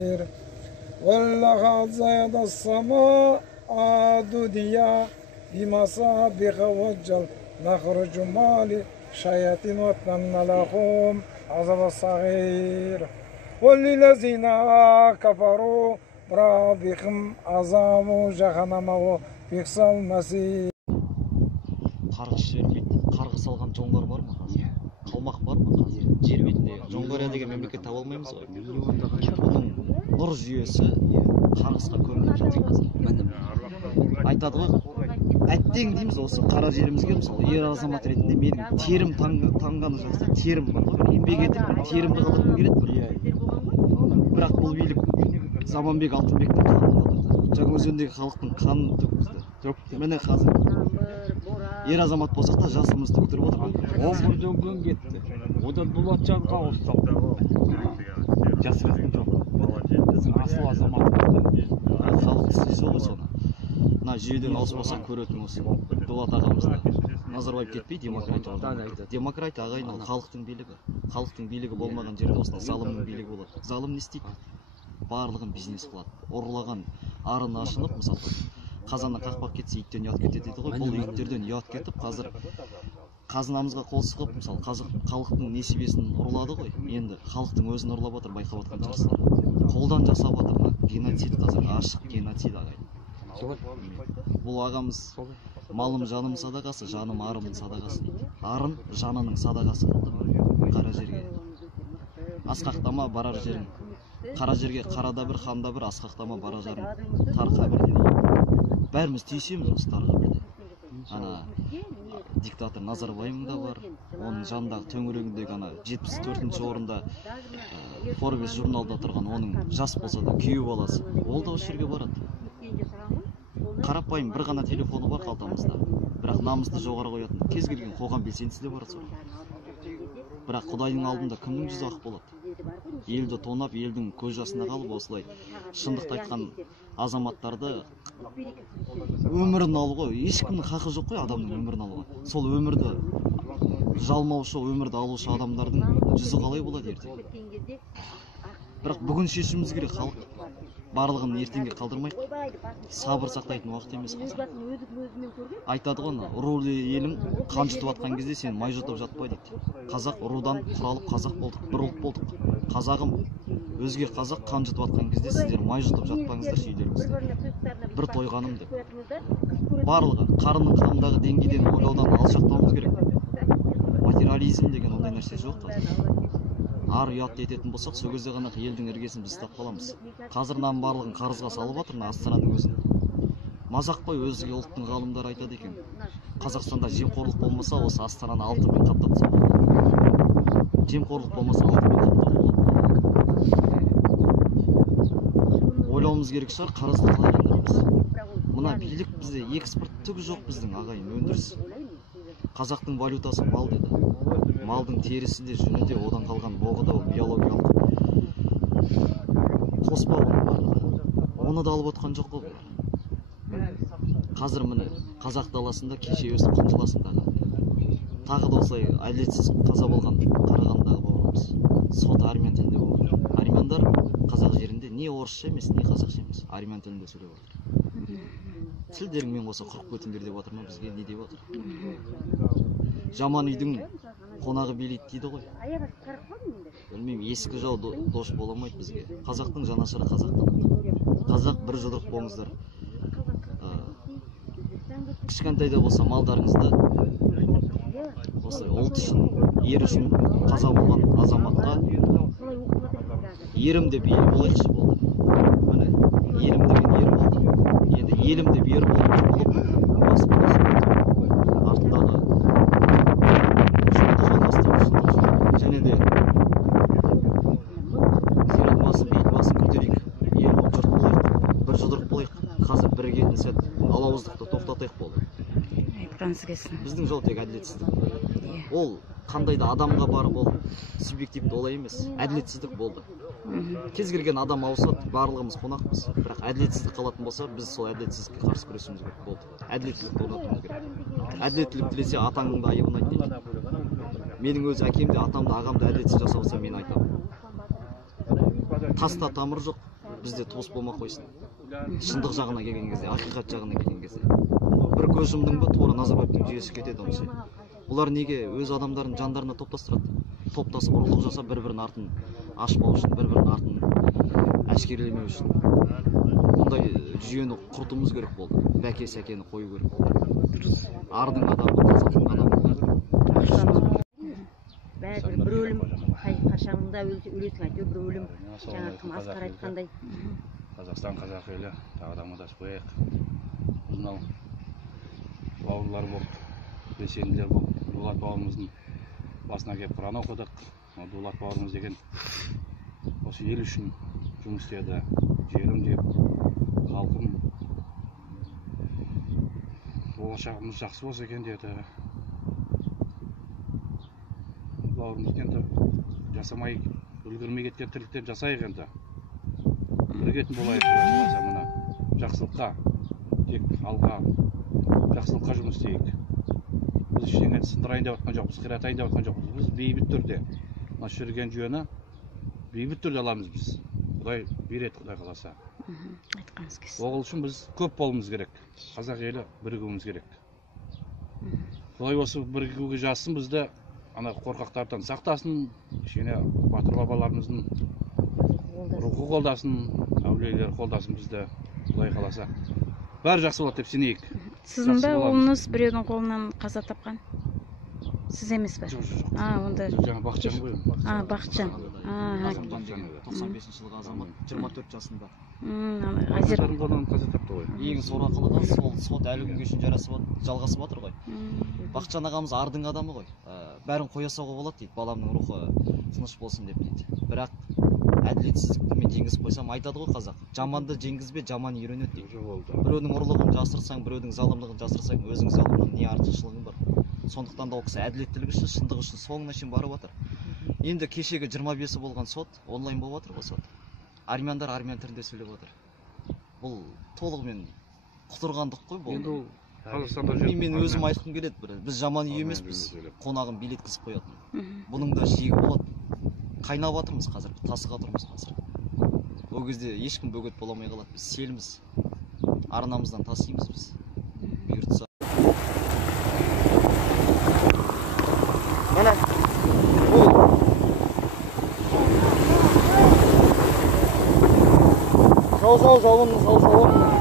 ولقد زاد السماء دنيا بمصابيح وجل نخرج مال شياطين وطن لهم عذاب الصغير وللذين كفروا بربهم عذاب جهنم وبئس المصير. Қарғыс жібермейді. Қарғыс алған жоңғар бар ма қазір? Қалмақ бар ма қазір? Жер бетінде жоңғария деген мемлекет таба алмаймыз ғой. Бұның нұр жүйесі қарғысқа көміліп жатыр қазір. Айтады ғой, әттең дейміз осы қара жерімізге, мысалы, ер азамат ретінде менің терім таңғаны жақсы, терім бар ғой, еңбек етіп, теримді қалдырғым келеді. Бірақ бұл билік Заманбек Алтынбектің қанын қалдырды. Жаңаөзендегі халықтың қанын төккізді. Міне қазір ер азамат болсақ та жасымыз төктіріп отыр. 11 жөн кетті. Одан Дулатжанға ауыстық. Жасыратын жоқ. Біздің асыл азаматымыз. Халық істейсі ғой соны. Мына жүйеден ауыспасақ көретін осы. Дулат ағамызды. Назарбаев кетпей демократия орнайды. Демократия ағайын ол халықтың билігі. Халықтың билігі болмаған жерде осындай залымның билігі болады. Залым не істейді? Барлығын бизнес қылады. Ұрлаған арын ашынып, мысалы, қазаннан қақпақ кетсе иттен ұят кетеді дейді ғой. Бұл иттерден ұят кетіп, қазір қазынамызға қол сұғып, мысалы, халықтың несібесін ұрлады ғой. Енді халықтың өзін ұрлап отыр, байқап отқан шығарсыздар. Қолдан жасап отыр, геноцид қазір, ашық геноцид ағайын. Бұл ағамыз малым жаным садағасы, жаным арымның садағасы дейді. Арын жанының садағасы қылды қара жерге. Асқақтама барар жерің. Қара жерге қарада бір, ханда бір, асқақтама барар жарың. Тарқа бір дейді ғой. Бәріміз түйсеміз осы тарға бірде. Ана диктатор Назарбаевың да бар. Оның жанындағы төңірегіндегі ана 74-ші орында Forbes журналда тұрған оның жас болса да күйеу баласы. Ол да осы жерге барады. Қарапайым бір ғана телефоны бар қалтамызда. Бірақ намысты жоғары қоятын кез келген қоғам белсендісі де бар сол. Бірақ Құдайдың алдында кімнің жүзі ақ болады? Елді тонап, елдің көз жасына қалып осылай шындықты айтқан азаматтарды өмірін алуға, ешкімнің хақы жоқ қой адамның өмірін алуға. Сол өмірді жалмаушы, өмірді алушы адамдардың жүзі қалай болады ертең? Бірақ бүгін шешіміміз керек, халық. Барлығын ертеңге қалдырмайық. Сабыр сақтайтын уақыт емес қазір. Айтады ғой, рулы елің қан жұтып атқан кезде сен май жұтып жатпай дейді. Қазақ рудан құралып қазақ болдық, бір ұлт болдық. Қазағым, өзге қазақ қан жұтып атқан кезде сіздер май жұтып жатпаңыздар үйлеріңізде. Бір тойғаным деп. Барлығы қарынның қамдағы деңгейден ойлаудан алшақтауымыз керек. Материализм деген ондай нәрсе жоқ қазір. Ар ұят ететін болсақ, сол кезде ғана елдің іргесін біз тап қаламыз. Қазір нам барлығын қарызға салып отыр, Астананың өзін. Мазақ қой, өзге ұлттың ғалымдары айтады екен. Қазақстанда жемқорлық болмаса, осы Астананы алтынмен қаптап тастауға болады. Жемқорлық болмаса, алтынмен қаптап болады. Ойлауымыз керек шығар, қарызды қалағандар біз. Мына билік бізде экспорт түгі жоқ біздің ағайын, өндіріс. Қазақтың валютасы мал деді. Малдың терісі де, жүні де, одан қалған боғы да, биологиялық қоспа оның барлығы. Оны да алып отқан жоқ қой. Қазір міне қазақ даласында кеше өсіп қынжыласындағы. Тағы да осылай әділетсіз қаза болған Қарағандыдағы бауырымыз. Сот армян тілінде болды. Армяндар қазақ жерінде не орысша емес, не қазақша емес, армян тілінде сөйлеп отыр. Тілдеріңмен қоса құрып кетіңдер деп отыр ма бізге, не деп отыр? Жаман үйдің қонағы билейді дейді ғой. Білмеймін, ескі жау дош боламайды бізге. Қазақтың жанашыры қазақтан. Қазақ бір жұдырық болыңыздар. Кішкентайда болса малдарыңызды осылай ұлт үшін, ер үшін қаза болған азаматқа ерім деп ел болайықшы болды. Міне, ерім деген ер болды. Енді елім деп ер болып артындағы жолды жалғастыру және де зират басын, бейіт басын көтерейік. Ел болып жұрт болайық, бір жұдырық болайық. Қазір бірігетін сәт алауыздықты тоқтатайық болды. Біздің жол тек әділетсіздік. Ол қандай да адамға барып ол субъективті олай емес. Әділетсіздік болды. Кез келген адам ауысады, барлығымыз қонақпыз. Бірақ әділетсіздік қалатын болса, біз сол әділетсіздікке қарсы күресуіміз керек болды. Әділеттілікті орнатуымыз керек. Әділеттілік тілесе атаңның да айыбын айт дейді. Менің өз әкем де, атам да, ағам да әділетсіз жасап отса мен айтамын. таста тамыр жоқ, бізде тос болмай қойсын. Шындық жағына келген кезде, ақиқат жағына келген кезде. Бір көз жұмдың ба, тура Назарбаевтың жүйесі кетеді онысы. Олар неге өз адамдарын жандарына топтастырады? Топтасып ұрлық жасап, бір-бірінің артын ашпау үшін, бір-бірінің артын әшкерелемеу үшін. Бұндай жүйені құртуымыз керек болды. Бәке сәкені қою керек болды. Ардың адамы, тазалықтың адамы. Бәрі бір өлім, қашанында өлесің әйтеуір бір өлім. Жаңа кім Асқар айтқандай. Қазақстан қазақ елі, тағы да амандаспайық. Мынау бауырлар болып, белсенділер болып, Дулат бауырымыздың басына келіп Құран оқыдық. Дулат бауырымыз деген осы ел үшін жұмыс істеді. Жерім деп, халқым болашағымыз жақсы болса екен деді. Бауырымыз енді жасамай, үлгірмей кеткен тірліктен жасайық енді. Біргетін болайық, мына жақсылыққа, тек алға, жақсылыққа жұмыс істейік. Біз ештеңені сындырайын деп жатқан жоқпыз, қиратайын деп жатқан жоқпыз. Біз бейбіт түрде, мына жүрген жүйені бейбіт түрде аламыз біз. Құдай береді, Құдай қаласа. Айтқаныңыз келсін. Оғыл үшін біз көп болуымыз керек. Қазақ елі бірігуіміз керек. Құдай осы бірігуге жазсын, бізді ана қорқақтардан сақтасын, кішкене батыр бабаларымыздың рухы қолдасын, әулиелер қолдасын бізді, Құдай қаласа. Бәрі жақсы болады деп сенейік. Сіздің бе ұлыңыз біреудің қолынан қаза тапқан? Сіз емес пе? Жоқ. Онда Жаңа Бақытжан ғой. Бақытжан. Азамжан деген 95 жылғы азамат, 24 жасында. Бақытжан қолынан қаза тапты ғой. Ең сорақылығы сол сот әлі күнге шейін жалғасып жатыр ғой. Бақытжан ағамыз ардың адамы ғой. Бәрін қоя салуға болады дейді, баламның рухы тыныш болсын деп дейді. Бірақ әділетсіздікті мен жеңгізіп қойсам, айтады ғой қазақ. Жаманды жеңгізбе, жаман үйренеді дейді. Біреудің ұрлығын жасырсаң, біреудің залымдығын жасырсаң, өзің залымның не артықшылығың бар. Сондықтан да ол кісі әділеттілік үшін, шындық үшін соңына шейін барып жатыр. Енді кешегі 25-і болған сот онлайн болып жатыр ғой сот. Армяндар армян тілінде сөйлеп жатыр. Бұл толығымен құтырғандық қой бұл. Енді Қазақстанда жүріп, мен өзім айтқым келеді, біз жаман үй емеспіз, қонағын билеткізіп қоятын. Бұның да жиегі болады. Қайнап жатырмыз қазір, тасыға тұрмыз қазір. Ол кезде ешкім бөгет боламай қалады, біз селміз, арнамыздан тасимыз біз. Бұйыртса. Mana. Sağ.